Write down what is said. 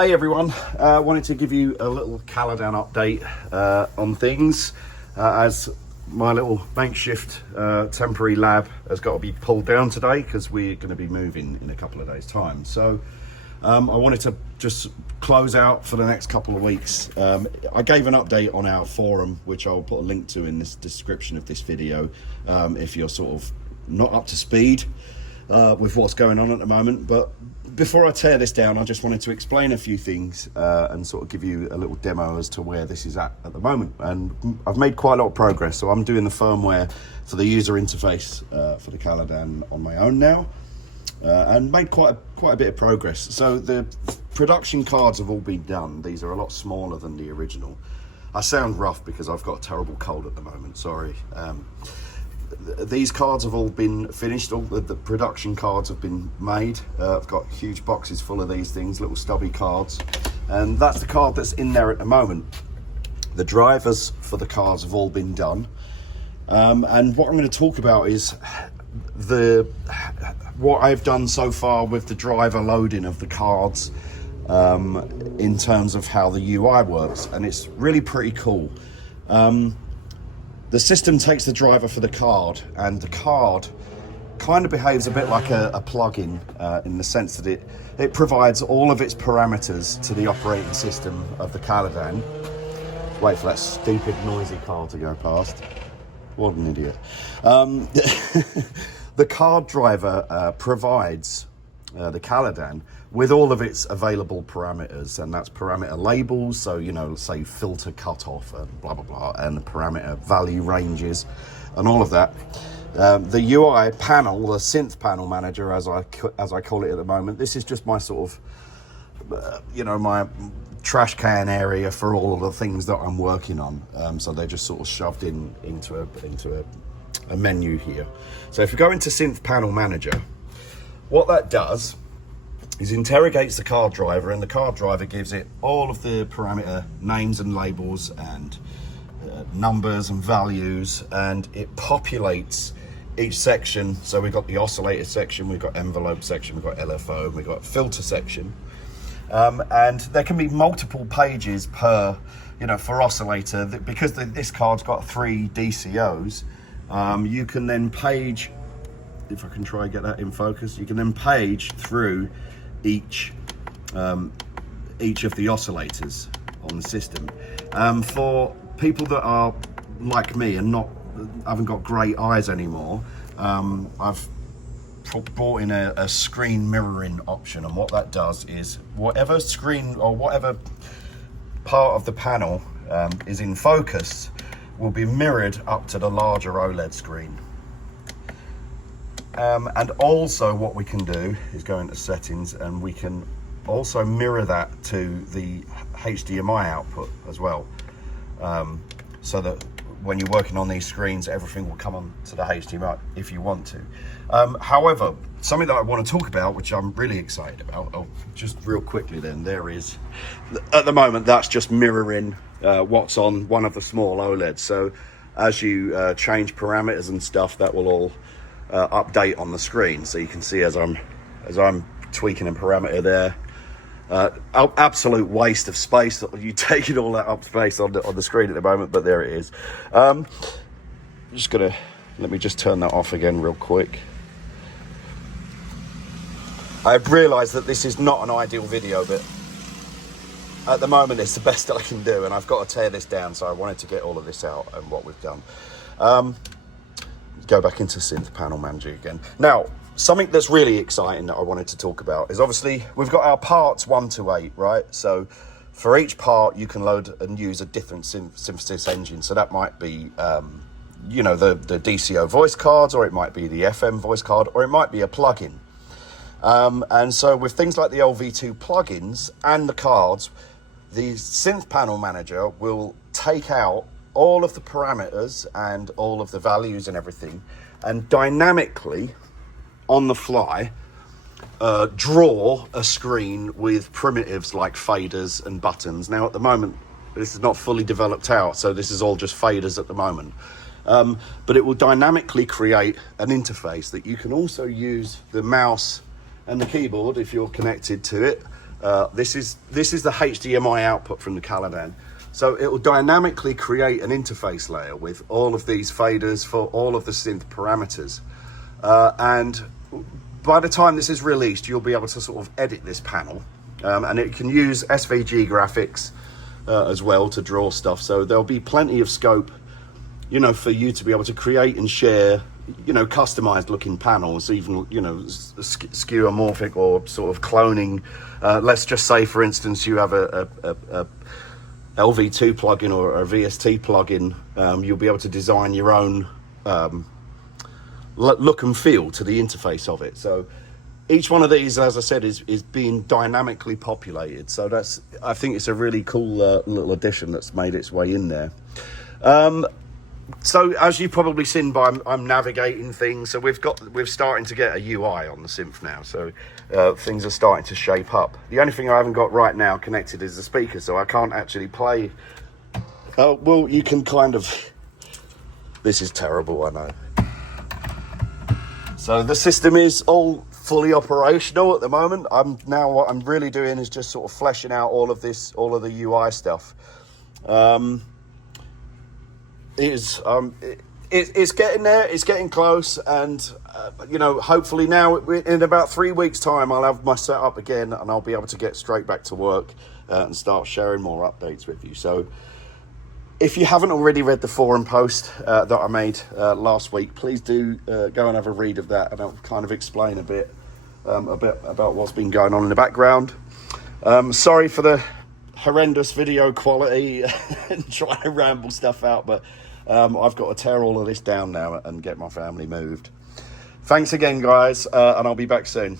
Hey everyone, wanted to give you a little Caladan update on things as my little makeshift temporary lab has got to be pulled down today because we're going to be moving in a couple of days time. So I wanted to just close out for the next couple of weeks. I gave an update on our forum, which I'll put a link to in this description of this video if you're sort of not up to speed with what's going on at the moment. But before I tear this down, I just wanted to explain a few things and sort of give you a little demo as to where this is at the moment. And I've made quite a lot of progress. So I'm doing the firmware for the user interface for the Caladan on my own now, and made quite a bit of progress. So the production cards have all been done. These are a lot smaller than the original. I sound rough because I've got a terrible cold at the moment, sorry. These cards have all been finished. All the production cards have been made. I've got huge boxes full of these things, little stubby cards, and that's the card that's in there at the moment. The drivers for the cards have all been done, and what I'm going to talk about is what I've done so far with the driver loading of the cards in terms of how the UI works, and it's really pretty cool. The system takes the driver for the card, and the card kind of behaves a bit like a plugin in the sense that it provides all of its parameters to the operating system of the Caladan. Wait for that stupid noisy car to go past. What an idiot. The card driver provides the Caladan with all of its available parameters, and that's parameter labels, so say filter cutoff and blah blah blah, and the parameter value ranges and all of that. The UI panel, the synth panel manager as I call it at the moment, this is just my sort of my trash can area for all of the things that I'm working on, so they're just sort of shoved into a menu here. So if you go into synth panel manager, what that does is interrogates the card driver, and the card driver gives it all of the parameter names and labels and numbers and values, and it populates each section. So we've got the oscillator section, we've got envelope section, we've got LFO, we've got filter section, and there can be multiple pages per, for oscillator, because this card's got 3 DCOs. You can then page, if I can try and get that in focus, you can then page through each of the oscillators on the system. For people that are like me and haven't got great eyes anymore, I've brought in a screen mirroring option, and what that does is whatever screen or whatever part of the panel is in focus will be mirrored up to the larger OLED screen. And also what we can do is go into settings, and we can also mirror that to the HDMI output as well, so that when you're working on these screens, everything will come on to the HDMI if you want to. However, something that I want to talk about, which I'm really excited about, just real quickly then, there is, at the moment, that's just mirroring what's on one of the small OLEDs. So as you change parameters and stuff, that will all update on the screen, so you can see as I'm tweaking a parameter there. Absolute waste of space that you taking all that up space on the screen at the moment, but there it is. I'm just gonna let me just turn that off again real quick. I've realized that this is not an ideal video, but at the moment it's the best I can do, and I've got to tear this down, so I wanted to get all of this out and what we've done. Go back into synth panel manager again. Now, something that's really exciting that I wanted to talk about is, obviously we've got our parts 1 to 8, right? So for each part you can load and use a different synthesis engine. So that might be the DCO voice cards, or it might be the FM voice card, or it might be a plugin. And so with things like the LV2 plugins and the cards, the synth panel manager will take out all of the parameters and all of the values and everything, and dynamically on the fly draw a screen with primitives like faders and buttons. Now at the moment this is not fully developed out, so this is all just faders at the moment, but it will dynamically create an interface that you can also use the mouse and the keyboard, if you're connected to it, This is the HDMI output from the Caladan. So it will dynamically create an interface layer with all of these faders for all of the synth parameters. And by the time this is released, you'll be able to sort of edit this panel. And it can use SVG graphics as well to draw stuff. So there'll be plenty of scope, you know, for you to be able to create and share, you know, customized looking panels, even, you know, skeuomorphic or sort of cloning. Let's just say, for instance, you have a LV2 plugin or a VST plugin. You'll be able to design your own look and feel to the interface of it. So each one of these, as I said, is being dynamically populated. So that's, I think it's a really cool little addition that's made its way in there. So as you've probably seen by I'm navigating things, so we're starting to get a UI on the synth now. So things are starting to shape up. The only thing I haven't got right now connected is the speaker, so I can't actually play. Well, you can kind of. This is terrible, I know. So the system is all fully operational at the moment. What I'm really doing is just sort of fleshing out all of the UI stuff. It's getting there, it's getting close, and you know, hopefully now in about 3 weeks time I'll have my setup again and I'll be able to get straight back to work and start sharing more updates with you. So if you haven't already read the forum post that I made last week, please do go and have a read of that, and I'll kind of explain a bit about what's been going on in the background. Sorry for the horrendous video quality and trying to ramble stuff out, but I've got to tear all of this down now and get my family moved. Thanks again, guys, and I'll be back soon.